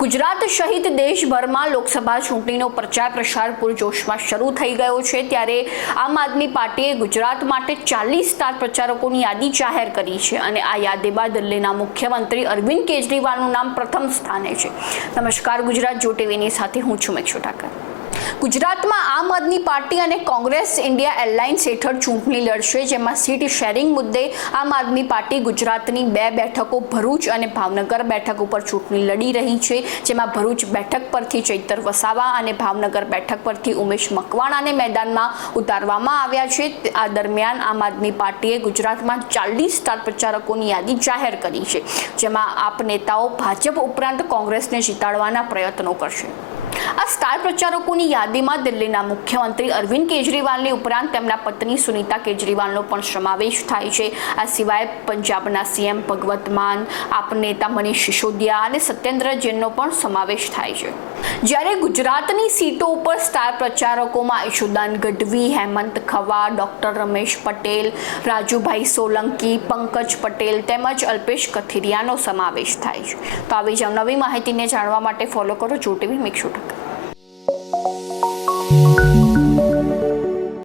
ગુજરાત સહિત દેશભરમાં લોકસભા ચૂંટણીનો પ્રચાર પ્રસાર પૂરજોશમાં શરૂ થઈ ગયો છે ત્યારે આમ આદમી પાર્ટીએ ગુજરાત માટે ચાલીસ સ્ટાર પ્રચારકોની યાદી જાહેર કરી છે અને આ યાદી બાદ દિલ્હીના મુખ્યમંત્રી અરવિંદ કેજરીવાલનું નામ પ્રથમ સ્થાને છે. નમસ્કાર, ગુજરાત જો ટીવીની સાથે હું છું મેક્ષુ ઠાકર. ગુજરાતમાં આમ આદમી પાર્ટી અને કોંગ્રેસ ઇન્ડિયા એરલાઇન્સ હેઠળ ચૂંટણી લડશે, જેમાં સીટ શેરિંગ મુદ્દે આમ આદમી પાર્ટી ગુજરાતની બે બેઠકો ભરૂચ અને ભાવનગર બેઠક ઉપર ચૂંટણી લડી રહી છે, જેમાં ભરૂચ બેઠક પરથી ચૈતર વસાવા અને ભાવનગર બેઠક પરથી ઉમેશ મકવાણાને મેદાનમાં ઉતારવામાં આવ્યા છે. આ દરમિયાન આમ આદમી પાર્ટીએ ગુજરાતમાં ચાલીસ સ્ટાર પ્રચારકોની યાદી જાહેર કરી છે, જેમાં આપ નેતાઓ ભાજપ ઉપરાંત કોંગ્રેસને જીતાડવાના પ્રયત્નો કરશે. આ સ્ટાર પ્રચારકોની યાદીમાં દિલ્હીના મુખ્યમંત્રી અરવિંદ કેજરીવાલની ઉપરાંત તેમના પત્ની સુનીતા કેજરીવાલનો પણ સમાવેશ થાય છે. આ સિવાય પંજાબના સીએમ ભગવત માન, આપ નેતા મનીષ સિસોદિયા અને સત્યેન્દ્ર જૈનનો પણ સમાવેશ થાય છે. જ્યારે ગુજરાતની સીટો ઉપર સ્ટાર પ્રચારકોમાં ઈશુદાન ગઢવી, હેમંત ખવા ડોક્ટર રમેશ પટેલ, રાજુભાઈ સોલંકી, પંકજ પટેલ તેમજ અલ્પેશ કથિરિયાનો સમાવેશ થાય છે. તો આવી જ નવી માહિતીને જાણવા માટે ફોલો કરો જો ટીવી ઠક્કર